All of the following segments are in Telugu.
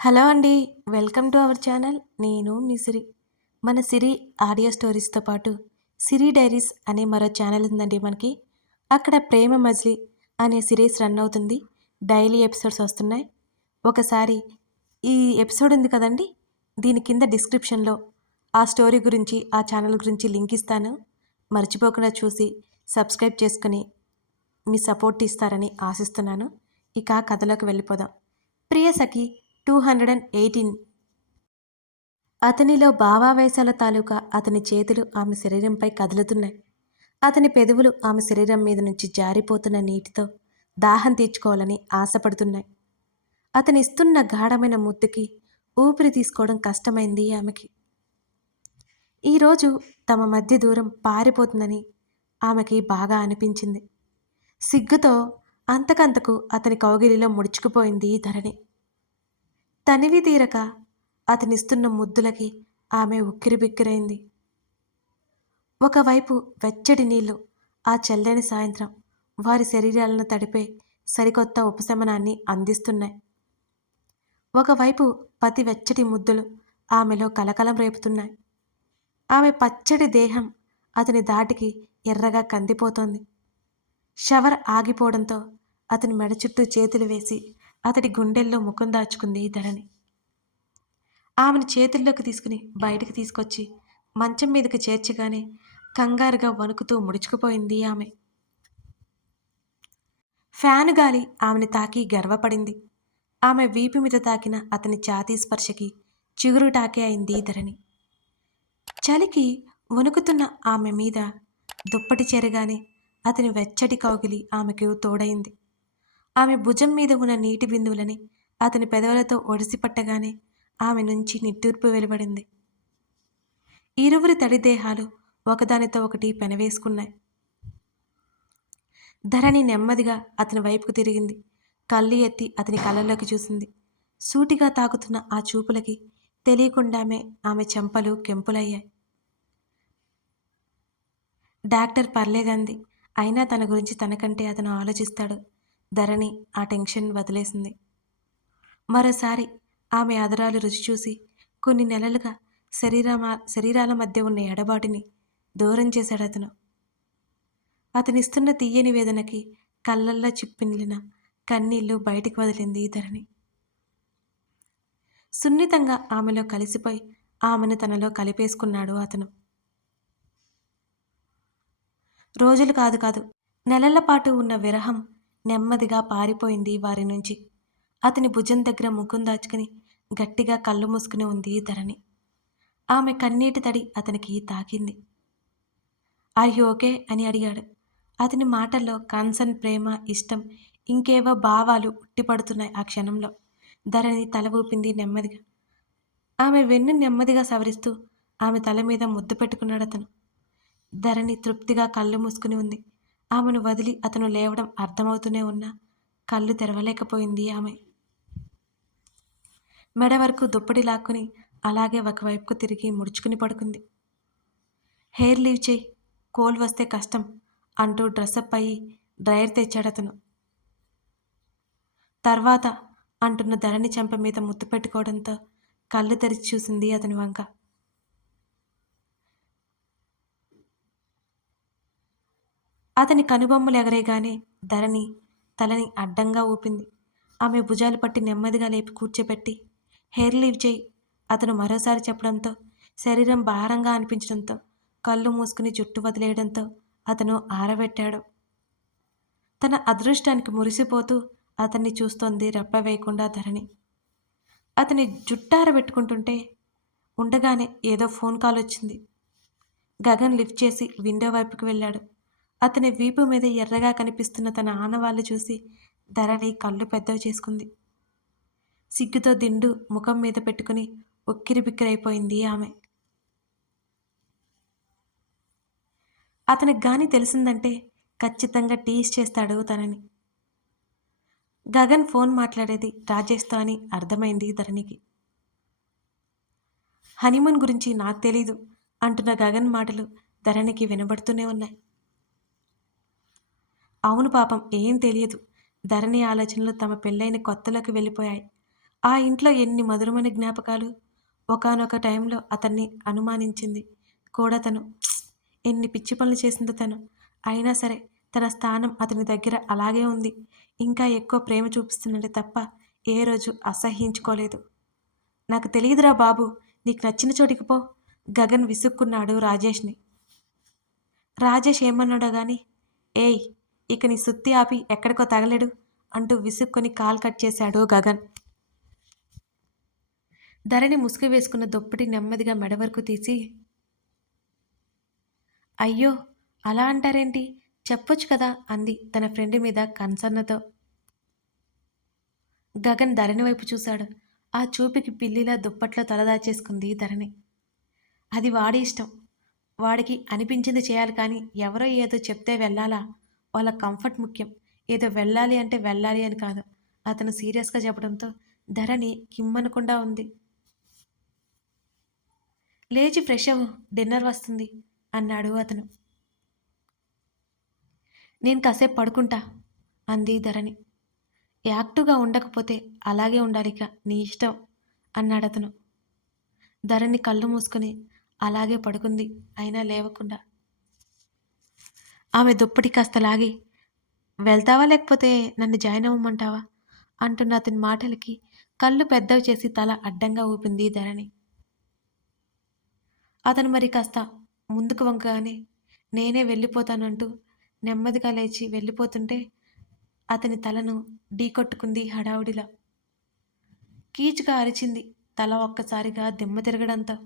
హలో అండి వెల్కమ్ టు అవర్ ఛానల్. నేను మీ సిరి. మన సిరి ఆడియో స్టోరీస్తో పాటు సిరి డైరీస్ అనే మరో ఛానల్ ఉందండి మనకి. అక్కడ ప్రేమ మజిలీ అనే సిరీస్ రన్ అవుతుంది. డైలీ ఎపిసోడ్స్ వస్తున్నాయి. ఒకసారి ఈ ఎపిసోడ్ ఉంది కదండి దీని కింద డిస్క్రిప్షన్లో ఆ స్టోరీ గురించి ఆ ఛానల్ గురించి లింక్ ఇస్తాను. మర్చిపోకుండా చూసి సబ్స్క్రైబ్ చేసుకుని మీ సపోర్ట్ ఇస్తారని ఆశిస్తున్నాను. ఇక కథలోకి వెళ్ళిపోదాం. Priya Sakhi two hundred and eighteen. అతనిలో భావావేశాల తాలూకా అతని చేతులు ఆమె శరీరంపై కదులుతున్నాయి. అతని పెదవులు ఆమె శరీరం మీద నుంచి జారిపోతున్న నీటితో దాహం తీర్చుకోవాలని ఆశపడుతున్నాయి. అతని ఇస్తున్న గాఢమైన ముద్దుకి ఊపిరి తీసుకోవడం కష్టమైంది ఆమెకి. ఈరోజు తమ మధ్య దూరం పారిపోతుందని ఆమెకి బాగా అనిపించింది. సిగ్గుతో అంతకంతకు అతని కౌగిలిలో ముడుచుకుపోయింది ధరణి. తనివి తీరక అతనిస్తున్న ముద్దులకి ఆమె ఉక్కిరిబిక్కిరైంది. ఒకవైపు వెచ్చడి నీళ్ళు ఆ చల్లని సాయంత్రం వారి శరీరాలను తడిపే సరికొత్త ఉపశమనాన్ని అందిస్తున్నాయి. ఒకవైపు పతి వెచ్చటి ముద్దులు ఆమెలో కలకలం రేపుతున్నాయి. ఆమె పచ్చడి దేహం అతని దాటికి ఎర్రగా కందిపోతోంది. షవర్ ఆగిపోవడంతో అతని మెడ చుట్టూ చేతులు వేసి అతడి గుండెల్లో ముఖం దాచుకుంది ధరణి. ఆమెను చేతుల్లోకి తీసుకుని బయటికి తీసుకొచ్చి మంచం మీదకి చేర్చగానే కంగారుగా వణుకుతూ ముడుచుకుపోయింది ఆమె. ఫ్యాను గాలి ఆమెను తాకి గర్వపడింది. ఆమె వీపు మీద తాకిన అతని ఛాతీ స్పర్శకి చిగురుటాకే అయింది ధరణి. చలికి వణుకుతున్న ఆమె మీద దుప్పటి చెరగానే అతని వెచ్చటి కౌగిలి ఆమెకు తోడైంది. ఆమె భుజం మీద ఉన్న నీటి బిందువులని అతని పెదవులతో ఒడిసిపట్టగానే ఆమె నుంచి నిట్టూర్పు వెలువడింది. ఇరువురి తడిదేహాలు ఒకదానితో ఒకటి పెనవేసుకున్నాయి. ధరణి నెమ్మదిగా అతని వైపుకు తిరిగింది. కళ్ళు ఎత్తి అతని కళ్ళల్లోకి చూసింది. సూటిగా తాకుతున్న ఆ చూపులకి తెలియకుండామే ఆమె చెంపలు కెంపులయ్యాయి. డాక్టర్ పర్లేదంది. అయినా తన గురించి తనకంటే అతను ఆలోచిస్తాడు. ధరణి ఆ టెన్షన్ వదిలేసింది. మరోసారి ఆమె అదరాలు రుచి చూసి కొన్ని నెలలుగా శరీరమా శరీరాల మధ్య ఉన్న ఎడబాటిని దూరం చేశాడు అతను. అతనిస్తున్న తీయని వేదనకి కళ్ళల్లో చిప్పినిలిన కన్నీళ్ళు బయటికి వదిలింది ధరణి. సున్నితంగా ఆమెలో కలిసిపోయి ఆమెను తనలో కలిపేసుకున్నాడు అతను. రోజులు కాదు కాదు నెలల పాటు ఉన్న విరహం నెమ్మదిగా పారిపోయింది వారి నుంచి. అతని భుజం దగ్గర ముఖం దాచుకుని గట్టిగా కళ్ళు మూసుకుని ఉంది ధరణి. ఆమె కన్నీటి తడి అతనికి తాకింది. ఆర్ యు ఓకే అని అడిగాడు. అతని మాటల్లో కన్సర్న్ ప్రేమ ఇష్టం ఇంకేవో భావాలు ఉట్టిపడుతున్నాయి ఆ క్షణంలో. ధరణి తల ఊపింది నెమ్మదిగా. ఆమె వెన్ను నెమ్మదిగా సవరిస్తూ ఆమె తల మీద ముద్దు పెట్టుకున్నాడు అతను. ధరణి తృప్తిగా కళ్ళు మూసుకుని ఉంది. ఆమెను వదిలి అతను లేవడం అర్థమవుతూనే ఉన్నా. కళ్ళు తెరవలేకపోయింది ఆమె. మెడ వరకు దుప్పటి లాక్కుని అలాగే ఒకవైపుకు తిరిగి ముడుచుకుని పడుకుంది. హెయిర్ లీవ్ చేయి కోల్ వస్తే కష్టం అంటూ డ్రెస్అప్ అయ్యి డ్రైయర్ తెచ్చాడు అతను. తర్వాత అంటున్న ధరణి చెంప మీద ముద్దు పెట్టుకోవడంతో కళ్ళు తెరిచి చూసింది అతని వంక. అతని కనుబొమ్మలు ఎగరేగానే ధరణి తలని అడ్డంగా ఊపింది. ఆమె భుజాలు పట్టి నెమ్మదిగా లేపి కూర్చోబెట్టి హెయిర్ లీవ్ చేయి అతను మరోసారి చెప్పడంతో శరీరం భారంగా అనిపించడంతో కళ్ళు మూసుకుని జుట్టు వదిలేయడంతో అతను ఆరబెట్టాడు. తన అదృష్టానికి మురిసిపోతూ అతన్ని చూస్తోంది రెప్ప వేయకుండా ధరణి. అతని జుట్టారబెట్టుకుంటుంటే ఉండగానే ఏదో ఫోన్ కాల్ వచ్చింది. గగన్ లిఫ్ట్ చేసి విండో వైపుకి వెళ్ళాడు. అతని వీపు మీద ఎర్రగా కనిపిస్తున్న తన ఆనవాళ్ళు చూసి ధరణి కళ్ళు పెద్దవి చేసుకుంది. సిగ్గుతో దిండు ముఖం మీద పెట్టుకుని ఉక్కిరిబిక్కిరైపోయింది ఆమె. అతనికి గాని తెలిసిందంటే ఖచ్చితంగా టీస్ చేస్తాడు తనని. గగన్ ఫోన్ మాట్లాడేది రాజేష్తో అని అర్థమైంది ధరణికి. హనీమూన్ గురించి నాకు తెలీదు అంటున్న గగన్ మాటలు ధరణికి వినబడుతూనే ఉన్నాయి. అవును పాపం ఏం తెలియదు. ధరణి ఆలోచనలు తమ పెళ్ళైన కొత్తలోకి వెళ్ళిపోయాయి. ఆ ఇంట్లో ఎన్ని మధురమైన జ్ఞాపకాలు. ఒకానొక టైంలో అతన్ని అనుమానించింది కూడా తను. ఎన్ని పిచ్చి పనులు చేసిందో తను. అయినా సరే తన స్థానం అతని దగ్గర అలాగే ఉంది. ఇంకా ఎక్కువ ప్రేమ చూపిస్తున్నది తప్ప ఏ రోజు అసహ్యించుకోలేదు. నాకు తెలియదురా బాబు నీకు నచ్చిన చోటికి పో. గగన్ విసుక్కున్నాడు రాజేష్ని. రాజేష్ ఏమన్నాడో గాని ఏయ్ ఇక నీ సుత్తి ఆపి ఎక్కడికో తగలేడు అంటూ విసుక్కొని కాల్ కట్ చేశాడు గగన్. ధరణి ముసుగు వేసుకున్న దుప్పటి నెమ్మదిగా మెడ వరకు తీసి అయ్యో అలా అంటారేంటి? చెప్పొచ్చు కదా అంది తన ఫ్రెండ్ మీద కన్సర్నతో గగన్ ధరణి వైపు చూశాడు. ఆ చూపుకి పిల్లిలా దుప్పట్లో తలదాచేసుకుంది ధరణి. అది వాడి ఇష్టం. వాడికి అనిపించింది చేయాలి కానీ ఎవరో ఏదో చెప్తే వెళ్ళాలా? వాళ్ళ కంఫర్ట్ ముఖ్యం. ఏదో వెళ్ళాలి అంటే వెళ్ళాలి అని కాదు. అతను సీరియస్గా చెప్పడంతో ధరణి కిమ్మనకుండా ఉంది. లేచి ఫ్రెష్ అవ్వు డిన్నర్ వస్తుంది అన్నాడు అతను. నేను కాసేపు పడుకుంటా అంది ధరణి. యాక్టివ్గా ఉండకపోతే అలాగే ఉండాలిక నీ ఇష్టం అన్నాడు అతను ధరణి కళ్ళు మూసుకొని అలాగే పడుకుంది అయినా లేవకుండా ఆమె దుప్పటి కాస్త లాగి వెళ్తావా లేకపోతే నన్ను జాయిన్ అవ్వమంటావా? అంటున్న అతని మాటలకి కళ్ళు పెద్దవి చేసి తల అడ్డంగా ఊపింది ధరణి. అతను మరి కాస్త ముందుకు వంకగానే నేనే వెళ్ళిపోతానంటూ నెమ్మదిగా లేచి వెళ్ళిపోతుంటే అతని తలను ఢీకొట్టుకుంది హడావుడిలా. కీచుగా అరిచింది తల ఒక్కసారిగా దిమ్మ తిరగడంతో.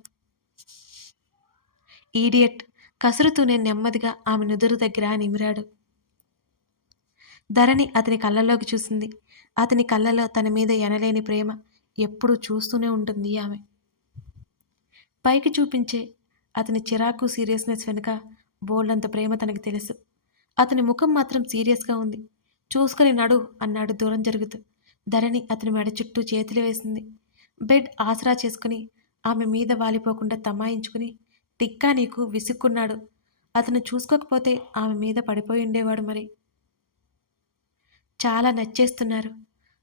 ఈడియట్ కసురుతూనే నెమ్మదిగా ఆమె నుదురు దగ్గర నిమిరాడు. ధరణి అతని కళ్ళలోకి చూసింది. అతని కళ్ళలో తన మీద ఎనలేని ప్రేమ ఎప్పుడూ చూస్తూనే ఉంటుంది ఆమె. పైకి చూపించే అతని చిరాకు సీరియస్నెస్ వెనుక బోల్డంత ప్రేమ తనకి తెలుసు. అతని ముఖం మాత్రం సీరియస్గా ఉంది. చూసుకొని నడు అన్నాడు దూరం జరుగుతూ. ధరణి అతని మెడ చుట్టూ చేతులు వేసింది. బెడ్ ఆసరా చేసుకుని ఆమె మీద వాలిపోకుండా తమాయించుకుని టిక్కా నీకు విసుక్కున్నాడు. అతను చూసుకోకపోతే ఆమె మీద పడిపోయి ఉండేవాడు మరి. చాలా నచ్చేస్తున్నారు.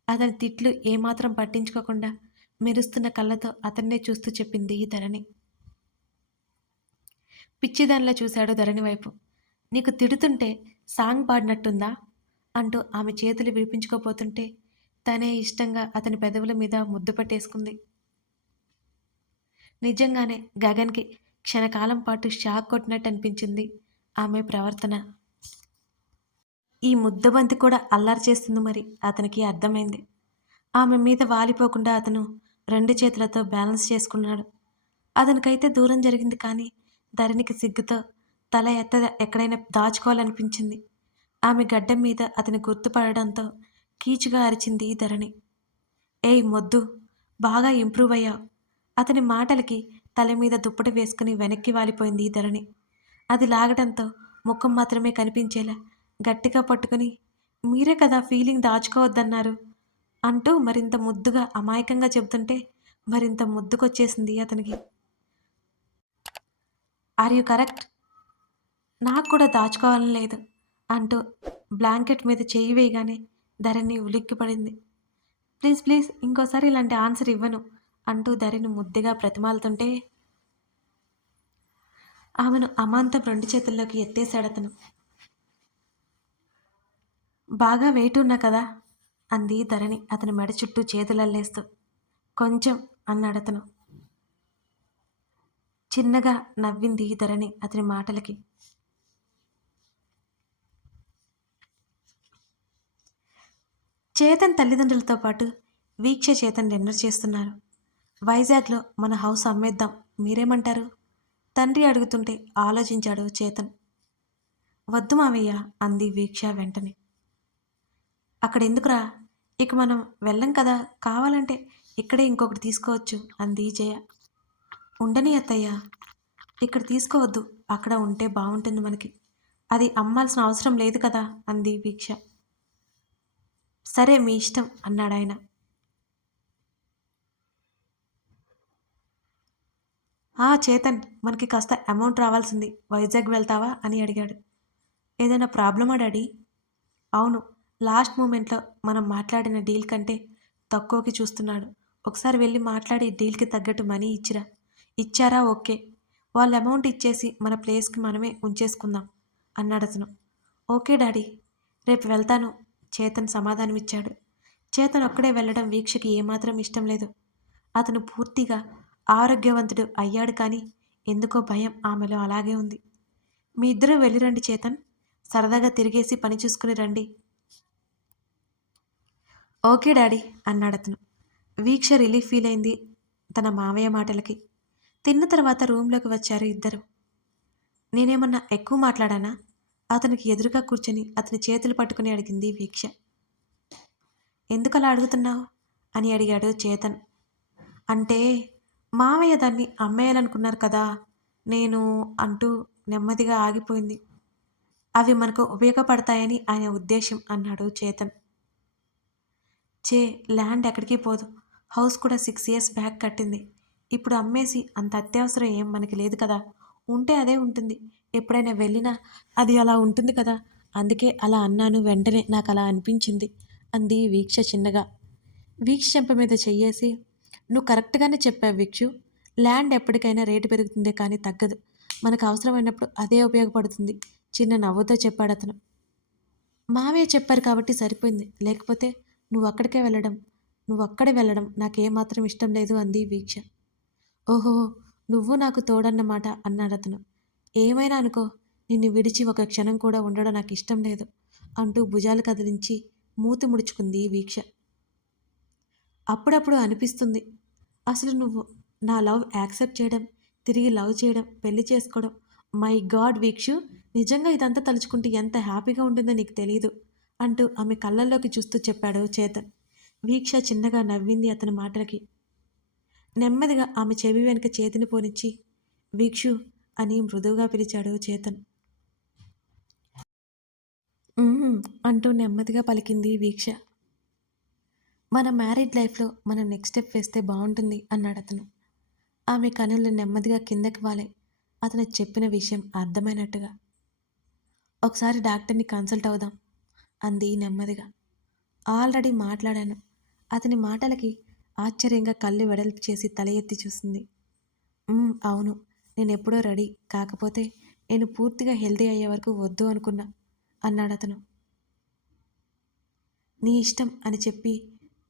అతని తిట్లు ఏమాత్రం పట్టించుకోకుండా మెరుస్తున్న కళ్ళతో అతన్నే చూస్తూ చెప్పింది ఈ ధరణి. పిచ్చిదానిలా చూశాడు ధరణి వైపు. నీకు తిడుతుంటే సాంగ్ పాడినట్టుందా? అంటూ ఆమె చేతులు విడిపించుకోపోతుంటే తనే ఇష్టంగా అతని పెదవుల మీద ముద్దు పట్టేసుకుంది. నిజంగానే గగన్కి క్షణకాలం పాటు షాక్ కొట్టినట్టు అనిపించింది ఆమె ప్రవర్తన. ఈ ముద్దబంతి కూడా అల్లరి చేస్తుంది మరి అతనికి అర్థమైంది. ఆమె మీద వాలిపోకుండా అతను రెండు చేతులతో బ్యాలెన్స్ చేసుకున్నాడు. అతనికైతే దూరం జరిగింది కానీ ధరణికి సిగ్గుతో తల ఎత్త ఎక్కడైనా దాచుకోవాలనిపించింది. ఆమె గడ్డం మీద అతని గుర్తుపడడంతో కీచుగా అరిచింది ధరణి. ఏయ్ మొద్దు బాగా ఇంప్రూవ్ అయ్యావు. అతని మాటలకి తల మీద దుప్పటి వేసుకుని వెనక్కి వాలిపోయింది ధరణి. అది లాగడంతో ముఖం మాత్రమే కనిపించేలా గట్టిగా పట్టుకుని మీరే కదా ఫీలింగ్ దాచుకోవద్దన్నారు అంటూ మరింత ముద్దుగా అమాయకంగా చెబుతుంటే మరింత ముద్దుకొచ్చేసింది అతనికి. Are you correct? నాకు కూడా దాచుకోవాలని లేదు అంటూ బ్లాంకెట్ మీద చేయి వేయగానే ధరణి ఉలిక్కిపడింది. ప్లీజ్ ప్లీజ్ ఇంకోసారి ఇలాంటి ఆన్సర్ ఇవ్వను. అంటూ ధరణి ముద్దుగా ప్రతిమాలుతుంటే ఆమెను అమాంతం రెండు చేతుల్లోకి ఎత్తేసాడతను బాగా వెయిట్ ఉన్నా కదా? అంది ధరణి అతని మెడ చుట్టూ చేతులల్లేస్తూ. కొంచెం అన్నాడు అతను. చిన్నగా నవ్వింది ధరణి అతని మాటలకి. చేతన్ తల్లిదండ్రులతో పాటు వీక్ష చేతన్ డిన్నర్ చేస్తున్నారు. వైజాగ్లో మన హౌస్ అమ్మేద్దాం. మీరేమంటారు? తండ్రి అడుగుతుంటే ఆలోచించాడు చేతన్. వద్దు మావయ్య అంది వీక్ష వెంటనే. అక్కడ ఎందుకురా ఇక మనం వెళ్ళం కదా కావాలంటే ఇక్కడే ఇంకొకటి తీసుకోవచ్చు అంది జయ ఉండని అత్తయ్య ఇక్కడ తీసుకోవద్దు అక్కడ ఉంటే బాగుంటుంది మనకి. అది అమ్మాల్సిన అవసరం లేదు కదా అంది వీక్ష. సరే మీ ఇష్టం అన్నాడు ఆ చేతన్ మనకి కాస్త అమౌంట్ రావాల్సింది. వైజాగ్ వెళ్తావా? అని అడిగాడు. ఏదైనా ప్రాబ్లమా డాడీ? అవును. లాస్ట్ మూమెంట్లో మనం మాట్లాడిన డీల్ కంటే తక్కువకి చూస్తున్నాడు. ఒకసారి వెళ్ళి మాట్లాడి డీల్కి తగ్గట్టు మనీ ఇచ్చిరా. ఇచ్చారా? ఓకే. వాళ్ళ అమౌంట్ ఇచ్చేసి మన ప్లేస్కి మనమే ఉంచేసుకుందాం అన్నాడు అతను. Okay daddy. రేపు వెళ్తాను చేతన్ సమాధానం ఇచ్చాడు చేతన్ ఒక్కడే వెళ్ళడం వీక్షకి ఏమాత్రం ఇష్టం లేదు. అతను పూర్తిగా ఆరోగ్యవంతుడు అయ్యాడు కానీ ఎందుకో భయం ఆమెలో అలాగే ఉంది. మీ ఇద్దరు వెళ్ళిరండి చేతన్. సరదాగా తిరిగేసి పని చూసుకుని రండి. ఓకే డాడీ అన్నాడు అతను. వీక్ష రిలీఫ్ ఫీల్ అయింది తన మావయ్య మాటలకి. తిన్న తర్వాత రూమ్లోకి వచ్చారు ఇద్దరు. నేనేమన్నా ఎక్కువ మాట్లాడానా? అతనికి ఎదురుగా కూర్చొని అతని చేతులు పట్టుకుని అడిగింది వీక్ష. ఎందుకలా అడుగుతున్నావు? అని అడిగాడు చేతన్. అంటే మావయ్య దాన్ని అమ్మేయాలనుకున్నారు కదా నేను అంటూ నెమ్మదిగా ఆగిపోయింది. అవి మనకు ఉపయోగపడతాయని ఆయన ఉద్దేశం అన్నాడు చేతన్. చే ల్యాండ్ ఎక్కడికి పోదు. హౌస్ కూడా సిక్స్ ఇయర్స్ బ్యాక్ కట్టింది. ఇప్పుడు అమ్మేసి అంత అత్యవసరం ఏం మనకి లేదు కదా. ఉంటే అదే ఉంటుంది. ఎప్పుడైనా వెళ్ళినా అది అలా ఉంటుంది కదా. అందుకే అలా అన్నాను వెంటనే. నాకు అలా అనిపించింది అంది వీక్ష చిన్నగా. వీక్ష చెంప మీద చెయ్యేసి నువ్వు కరెక్ట్గానే చెప్పావు వీక్షు. ల్యాండ్ ఎప్పటికైనా రేటు పెరుగుతుందే కానీ తగ్గదు. మనకు అవసరమైనప్పుడు అదే ఉపయోగపడుతుంది. చిన్న నవ్వుతో చెప్పాడు అతను. మావే చెప్పారు కాబట్టి సరిపోయింది. లేకపోతే నువ్వు అక్కడికే వెళ్ళడం నువ్వు అక్కడే వెళ్ళడం నాకేమాత్రం ఇష్టం లేదు అంది వీక్ష. ఓహో నువ్వు నాకు తోడన్నమాట అన్నాడు అతను. ఏమైనా అనుకో నిన్ను విడిచి ఒక క్షణం కూడా ఉండడం నాకు ఇష్టం లేదు అంటూ భుజాలు కదిలించి మూతి ముడుచుకుంది వీక్ష. అప్పుడప్పుడు అనిపిస్తుంది అసలు నువ్వు నా లవ్ యాక్సెప్ట్ చేయడం తిరిగి లవ్ చేయడం పెళ్ళి చేసుకోవడం మై గాడ్ వీక్షు నిజంగా ఇదంతా తలుచుకుంటే ఎంత హ్యాపీగా ఉంటుందో నీకు తెలియదు అంటూ ఆమె కళ్ళల్లోకి చూస్తూ చెప్పాడు చేతన్. వీక్ష చిన్నగా నవ్వింది అతని మాటలకి. నెమ్మదిగా ఆమె చెవి వెనుక చేతిని పోనిచ్చి వీక్షు అని మృదువుగా పిలిచాడు చేతన్. అంటూ నెమ్మదిగా పలికింది వీక్ష. మన మ్యారీడ్ లైఫ్లో మనం నెక్స్ట్ స్టెప్ వేస్తే బాగుంటుంది అన్నాడు అతను. ఆమె కనులు నెమ్మదిగా కిందకి వాలే. అతను చెప్పిన విషయం అర్థమైనట్టుగా. ఒకసారి డాక్టర్ని కన్సల్ట్ అవుదాం అంది నెమ్మదిగా. ఆల్రెడీ మాట్లాడాను. అతని మాటలకి ఆశ్చర్యంగా కళ్ళు వెడల్పు చేసి తల ఎత్తి చూసింది. అవును. నేను ఎప్పుడో రెడీ. కాకపోతే నేను పూర్తిగా హెల్దీ అయ్యే వరకు వద్దు అనుకున్నా అన్నాడు అతను. నీ ఇష్టం అని చెప్పి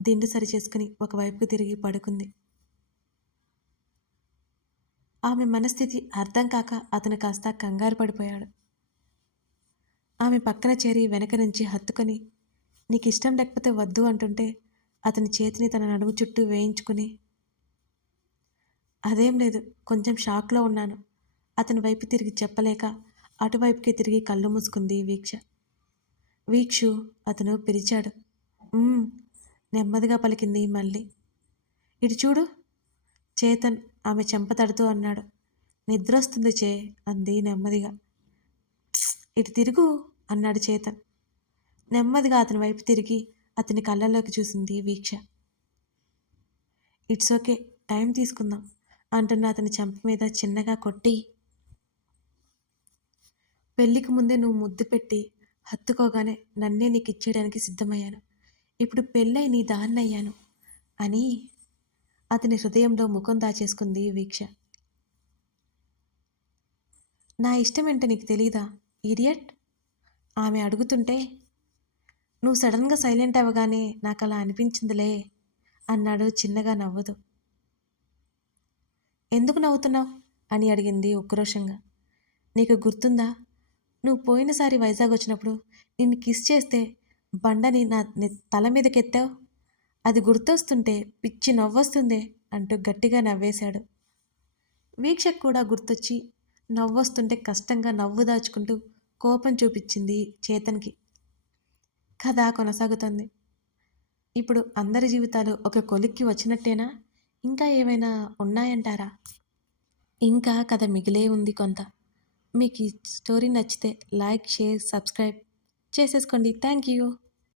దిండు సరిచేసుకుని ఒకవైపుకు తిరిగి పడుకుంది. ఆమె మనస్థితి అర్థం కాక అతను కాస్త కంగారు పడిపోయాడు. ఆమె పక్కన చేరి వెనక నుంచి హత్తుకొని నీకు ఇష్టం లేకపోతే వద్దు అంటుంటే అతని చేతిని తన నడుము చుట్టూ వేయించుకుని అదేం లేదు కొంచెం షాక్లో ఉన్నాను అతని వైపు తిరిగి చెప్పలేక అటువైపుకి తిరిగి కళ్ళు మూసుకుంది వీక్ష. వీక్షు అతను పిలిచాడు. నెమ్మదిగా పలికింది మళ్ళీ. ఇటు చూడు చేతన్ ఆమె చెంప తడుతూ అన్నాడు. నిద్రొస్తుంది చే అంది నెమ్మదిగా. ఇటు తిరుగు అన్నాడు చేతన్. నెమ్మదిగా అతని వైపు తిరిగి అతని కళ్ళల్లోకి చూసింది వీక్ష. ఇట్స్ ఓకే టైం తీసుకుందాం అంటున్న అతని చెంప మీద చిన్నగా కొట్టి. పెళ్ళికి ముందే నువ్వు ముద్దు పెట్టి హత్తుకోగానే నన్నే నీకు ఇచ్చేయడానికి సిద్ధమయ్యాను. ఇప్పుడు పెళ్ళై నీ దాన్నయ్యాను అని అతని హృదయంలో ముఖం దాచేసుకుంది వీక్ష. నా ఇష్టం ఏంటో నీకు తెలీదా ఇడియట్? ఆమె అడుగుతుంటే నువ్వు సడన్గా సైలెంట్ అవ్వగానే నాకు అలా అనిపించిందిలే అన్నాడు చిన్నగా నవ్వుతూ. ఎందుకు నవ్వుతున్నావు? అని అడిగింది ఉక్రోషంగా. నీకు గుర్తుందా? నువ్వు పోయినసారి వైజాగ్ వచ్చినప్పుడు నిన్ను కిస్ చేస్తే బండని నా తల మీదకెత్తావు? అది గుర్తొస్తుంటే పిచ్చి నవ్వొస్తుందే అంటూ గట్టిగా నవ్వేశాడు. వీక్షకు కూడా గుర్తొచ్చి నవ్వొస్తుంటే కష్టంగా నవ్వు దాచుకుంటూ కోపం చూపించింది చేతన్కి. కథ కొనసాగుతుంది. ఇప్పుడు అందరి జీవితాలు ఒక కొలిక్కి వచ్చినట్టేనా? ఇంకా ఏమైనా ఉన్నాయంటారా? ఇంకా కథ మిగిలే ఉంది కొంత. మీకు ఈ స్టోరీ నచ్చితే like share subscribe చేసేసుకోండి థ్యాంక్ యూ